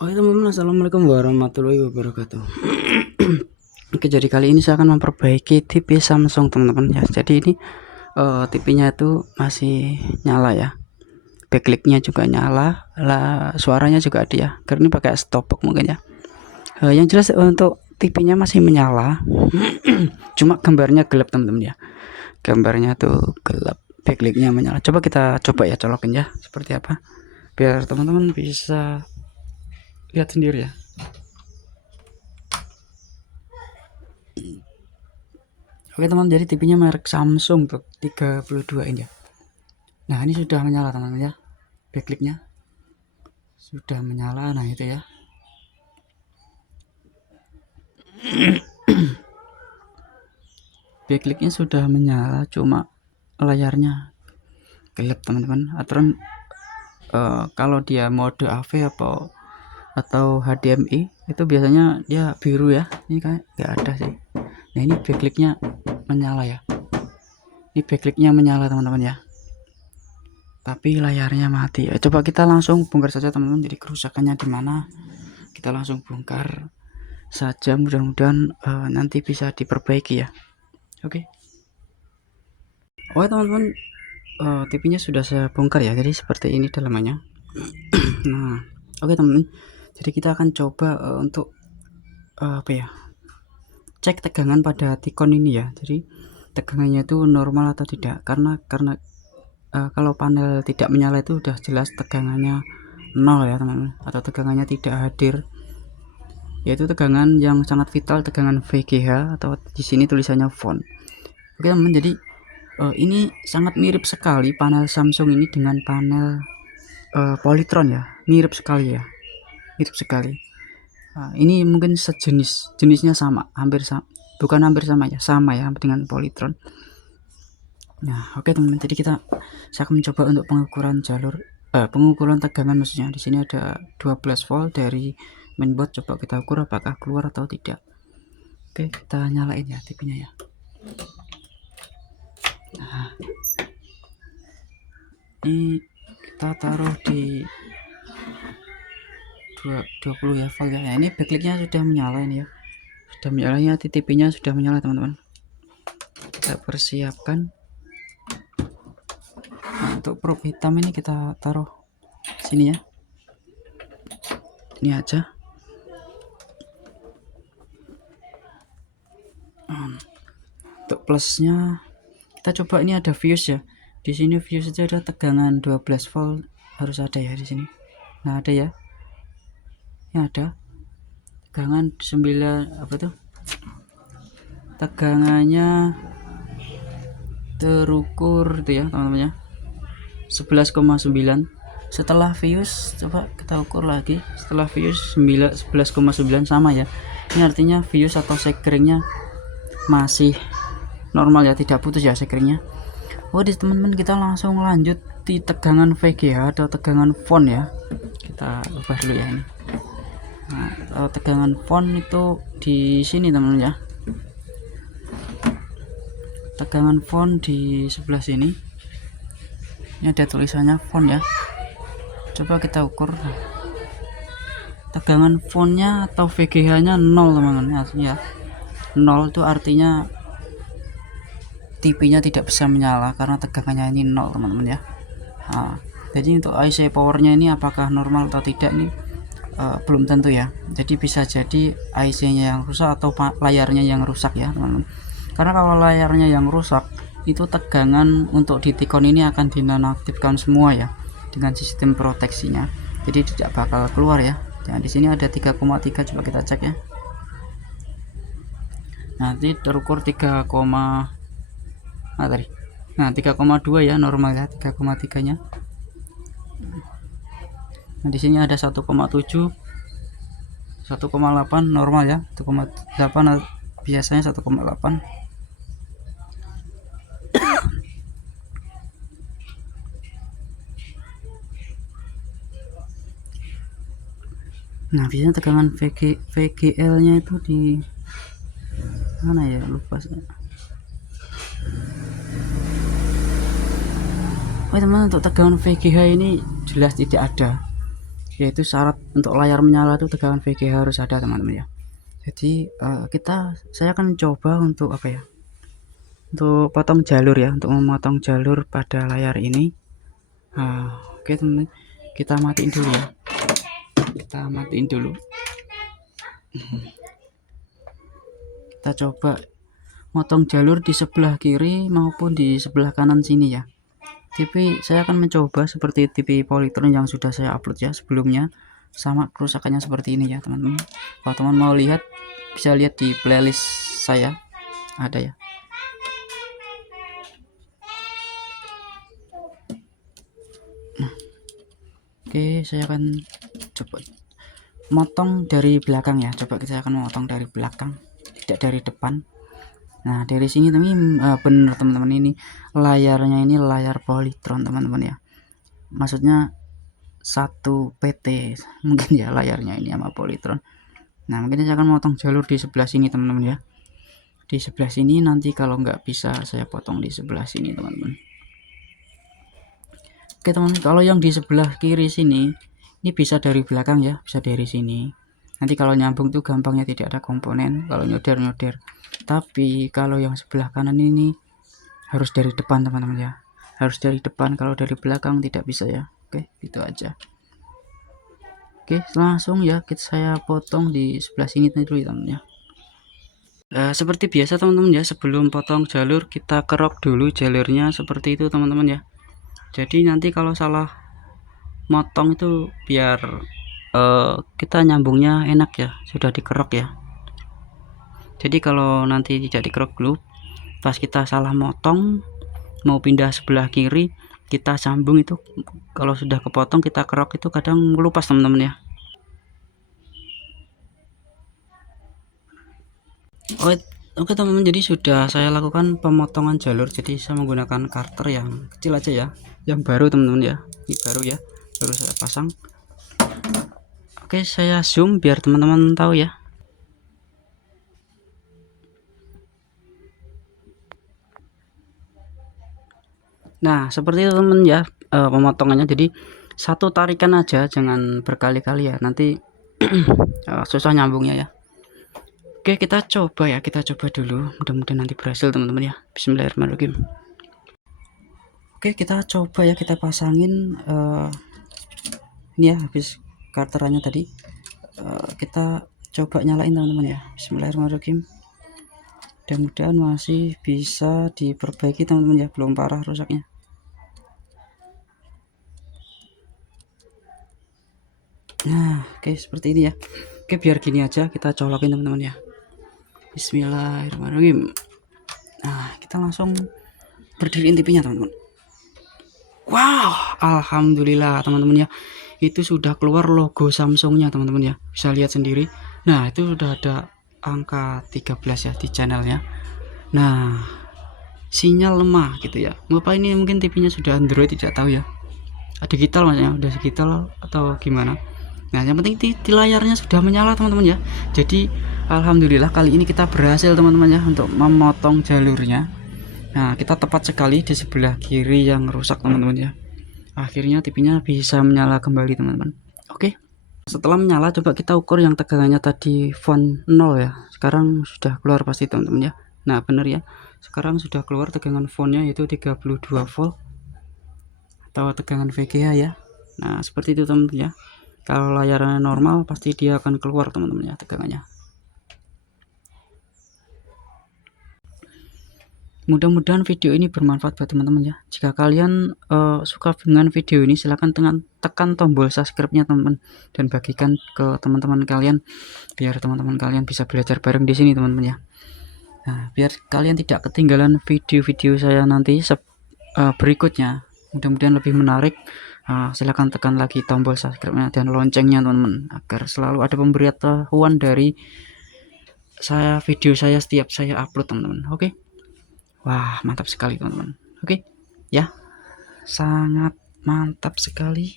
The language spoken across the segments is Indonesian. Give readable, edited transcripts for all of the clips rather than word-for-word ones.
Oke teman-teman, assalamualaikum warahmatullahi wabarakatuh. Oke, jadi kali ini saya akan memperbaiki TV Samsung teman-teman ya. Jadi ini TV-nya itu masih nyala ya, backlight-nya juga nyala, lah suaranya juga ada ya, karena ini pakai stop box mungkin ya. Yang jelas untuk TV-nya masih menyala, cuma gambarnya gelap teman-teman ya. Gambarnya tuh gelap, backlight-nya menyala. Coba kita ya, colokin ya, seperti apa, biar teman-teman bisa lihat sendiri ya. Oke teman, jadi TV-nya merek Samsung tuh 32 inch ya. Nah ini sudah menyala teman-teman ya, backlight-nya sudah menyala. Nah itu ya, backlight-nya sudah menyala, cuma layarnya gelap teman-teman. Kalau dia mode AV atau HDMI itu biasanya dia biru ya, ini kayak nggak ada sih. Nah ini backlight-nya menyala ya, ini backlight-nya menyala teman-teman ya, tapi layarnya mati ya. Coba kita langsung bongkar saja teman-teman, jadi kerusakannya di mana kita langsung bongkar saja, mudah-mudahan nanti bisa diperbaiki ya. Oke teman-teman, TV-nya sudah saya bongkar ya, jadi seperti ini dalamannya. Nah oke teman-teman, jadi kita akan coba untuk cek tegangan pada Tikon ini ya. Jadi tegangannya itu normal atau tidak, karena kalau panel tidak menyala itu udah jelas tegangannya 0 ya teman-teman, atau tegangannya tidak hadir, yaitu tegangan yang sangat vital, tegangan VGH, atau di sini tulisannya volt. Oke teman-teman, jadi ini sangat mirip sekali panel Samsung ini dengan panel Polytron ya, mirip sekali ya, mirip sekali. Ini mungkin jenisnya sama, bukan hampir sama ya dengan Polytron. Nah oke teman-teman, jadi saya akan mencoba untuk pengukuran pengukuran tegangan, maksudnya di sini ada 12 volt dari mainboard. Coba kita ukur apakah keluar atau tidak. Oke, kita nyalain ya TV-nya ya. Nah ini kita taruh di 20 ya volt ya. Nah, ini backlight-nya sudah menyala ini ya, sudah menyala ya, TV-nya sudah menyala teman-teman. Kita persiapkan. Nah, untuk probe hitam ini kita taruh sini ya, ini aja. Untuk plusnya kita coba, ini ada fuse ya, di sini fuse itu ada tegangan 12 volt, harus ada ya di sini. Nah ada ya, ini ada tegangan 9 apa tuh, tegangannya terukur itu ya teman-teman ya, 11,9. Setelah fuse coba kita ukur lagi, setelah fuse 11,9 sama ya. Ini artinya fuse atau sekeringnya masih normal ya, tidak putus ya sekeringnya. Di teman-teman, kita langsung lanjut di tegangan VGH atau tegangan font ya. Kita ubah dulu ya ini. Nah, tegangan font itu di sini teman-teman ya, tegangan font di sebelah sini. Ini ada tulisannya font ya, coba kita ukur. Tegangan fontnya atau VGH nya 0 teman-teman ya, 0 itu artinya TV-nya tidak bisa menyala karena tegangannya ini 0 teman-teman ya. Nah, jadi untuk IC powernya ini apakah normal atau tidak ini belum tentu ya. Jadi bisa jadi IC-nya yang rusak atau layarnya yang rusak ya teman-teman. Karena kalau layarnya yang rusak, itu tegangan untuk di Tikon ini akan dinonaktifkan semua ya, dengan sistem proteksinya. Jadi tidak bakal keluar ya. Nah, di sini ada 3,3, coba kita cek ya. Nanti terukur 3,2 ya, normal ya 3,3 nya. Nah di sini ada 1,7, 1,8 normal ya, 1,8 biasanya 1,8. Nah biasanya tegangan VGL nya itu di mana ya, lupa saya. Teman, untuk tegangan VGH ini jelas tidak ada. yaitu syarat untuk layar menyala itu tegangan VGA harus ada teman-teman ya. Jadi saya akan coba untuk apa ya, untuk potong jalur ya, untuk memotong jalur pada layar ini. Oke teman-teman, kita matiin dulu ya, kita matiin dulu. Kita coba motong jalur di sebelah kiri maupun di sebelah kanan sini ya. TV saya akan mencoba seperti TV Polytron yang sudah saya upload ya sebelumnya, sama kerusakannya seperti ini ya teman-teman. Kalau teman mau lihat bisa lihat di playlist saya, ada ya. Nah, oke, saya akan coba motong dari belakang ya. Coba kita akan memotong dari belakang, tidak dari depan. Nah dari sini bener teman-teman, ini layarnya ini layar Polytron teman-teman ya, maksudnya satu PT mungkin ya layarnya ini sama Polytron. Nah mungkin saya akan memotong jalur di sebelah sini teman-teman ya, di sebelah sini. Nanti kalau nggak bisa saya potong di sebelah sini teman-teman. Oke teman-teman, kalau yang di sebelah kiri sini ini bisa dari belakang ya, bisa dari sini. Nanti kalau nyambung tuh gampangnya, tidak ada komponen kalau nyoder-nyoder. Tapi kalau yang sebelah kanan ini harus dari depan teman-teman ya, harus dari depan, kalau dari belakang tidak bisa ya. Oke, gitu aja. Oke, langsung ya saya potong di sebelah sini dulu ya teman-teman ya. Seperti biasa teman-teman ya, sebelum potong jalur kita kerok dulu jalurnya seperti itu teman-teman ya. Jadi nanti kalau salah motong itu biar kita nyambungnya enak ya, sudah dikerok ya. Jadi kalau nanti tidak dikerok dulu, pas kita salah motong mau pindah sebelah kiri kita sambung itu, kalau sudah kepotong kita kerok itu kadang melupas teman-teman ya. Oke teman-teman, jadi sudah saya lakukan pemotongan jalur. Jadi saya menggunakan karter yang kecil aja ya, yang baru teman-teman ya, ini baru ya, baru saya pasang. Oke, saya zoom biar teman-teman tahu ya. Nah seperti itu teman ya, pemotongannya. Jadi satu tarikan aja, jangan berkali-kali ya, nanti susah nyambungnya ya. Oke, kita coba ya, kita coba dulu, mudah-mudahan nanti berhasil teman-teman ya. Bismillahirrahmanirrahim. Oke, kita coba ya, kita pasangin ini ya, habis karterannya tadi. Kita coba nyalain teman-teman ya. Bismillahirrahmanirrahim. Mudah-mudahan masih bisa diperbaiki teman-teman ya, belum parah rusaknya. Nah oke, seperti ini ya. Oke, biar gini aja kita colokin teman-teman ya. Bismillahirrahmanirrahim. Nah kita langsung berdiriin TV-nya teman-teman. Wow, alhamdulillah teman-teman ya, itu sudah keluar logo Samsungnya teman-teman ya, bisa lihat sendiri. Nah itu sudah ada angka 13 ya di channelnya. Nah sinyal lemah gitu ya, bapak ini mungkin TV-nya sudah Android, tidak tahu ya, digital maksudnya, udah digital atau gimana. Nah yang penting di layarnya sudah menyala teman-teman ya. Jadi alhamdulillah kali ini kita berhasil teman-teman ya untuk memotong jalurnya. Nah kita tepat sekali di sebelah kiri yang rusak teman-teman ya. Akhirnya TV-nya bisa menyala kembali teman-teman. Oke, setelah menyala coba kita ukur yang tegangannya tadi font 0 ya. Sekarang sudah keluar pasti teman-teman ya. Nah bener ya, sekarang sudah keluar tegangan fontnya yaitu 32 volt atau tegangan VGA ya. Nah seperti itu teman-teman ya. Kalau layarnya normal pasti dia akan keluar teman-teman ya tegangannya. Mudah-mudahan video ini bermanfaat buat teman-teman ya. Jika kalian suka dengan video ini, silahkan tekan tombol subscribe-nya teman-teman, dan bagikan ke teman-teman kalian biar teman-teman kalian bisa belajar bareng di sini teman-teman ya. Nah biar kalian tidak ketinggalan video-video saya nanti berikutnya, mudah-mudahan lebih menarik. Silahkan tekan lagi tombol subscribe-nya dan loncengnya teman-teman, agar selalu ada pemberitahuan dari video saya setiap saya upload teman-teman. Oke. Wah mantap sekali teman-teman. Oke ya, sangat mantap sekali.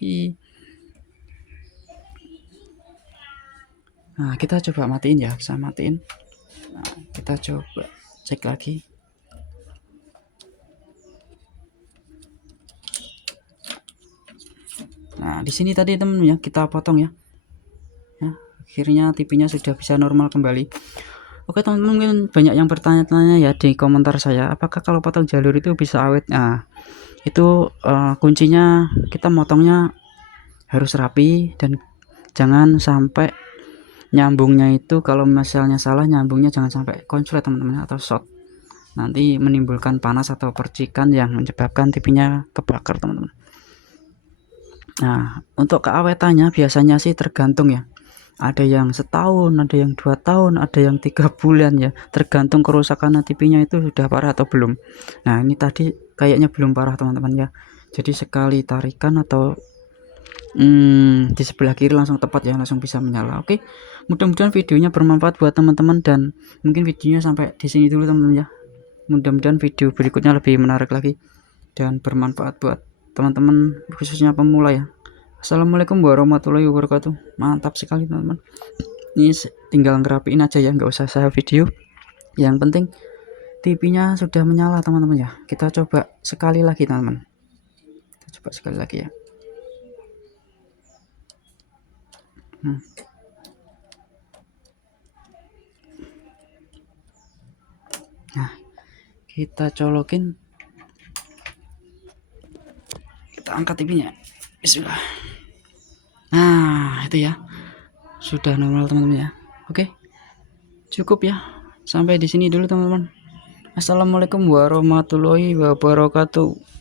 Nah kita coba matiin ya, bisa matiin. Nah, kita coba cek lagi. Nah, di sini tadi teman-teman ya kita potong ya. Akhirnya TV-nya sudah bisa normal kembali. Oke teman-teman, mungkin banyak yang bertanya-tanya ya di komentar saya, apakah kalau potong jalur itu bisa awet? Nah, itu kuncinya kita motongnya harus rapi dan jangan sampai nyambungnya itu, kalau misalnya salah nyambungnya jangan sampai konslet teman-teman atau short, nanti menimbulkan panas atau percikan yang menyebabkan TV-nya kebakar teman-teman. Nah, untuk keawetannya biasanya sih tergantung ya, ada yang setahun, ada yang 2 tahun, ada yang 3 bulan ya, tergantung kerusakan TV-nya itu sudah parah atau belum. Nah, ini tadi kayaknya belum parah teman-teman ya, jadi sekali tarikan atau di sebelah kiri langsung tepat ya, langsung bisa menyala. Oke, mudah-mudahan videonya bermanfaat buat teman-teman, dan mungkin videonya sampai di sini dulu teman-teman ya. Mudah-mudahan video berikutnya lebih menarik lagi dan bermanfaat buat teman-teman khususnya pemula ya. Assalamualaikum warahmatullahi wabarakatuh. Mantap sekali teman-teman. Ini tinggal ngerapiin aja ya, nggak usah saya video. Yang penting TV-nya sudah menyala teman-teman ya. Kita coba sekali lagi teman-teman. Kita coba sekali lagi ya. Nah, kita colokin, kita angkat TV-nya. Bismillah. Nah, itu ya. Sudah normal teman-teman ya. Oke. Cukup ya. Sampai di sini dulu teman-teman. Assalamualaikum warahmatullahi wabarakatuh.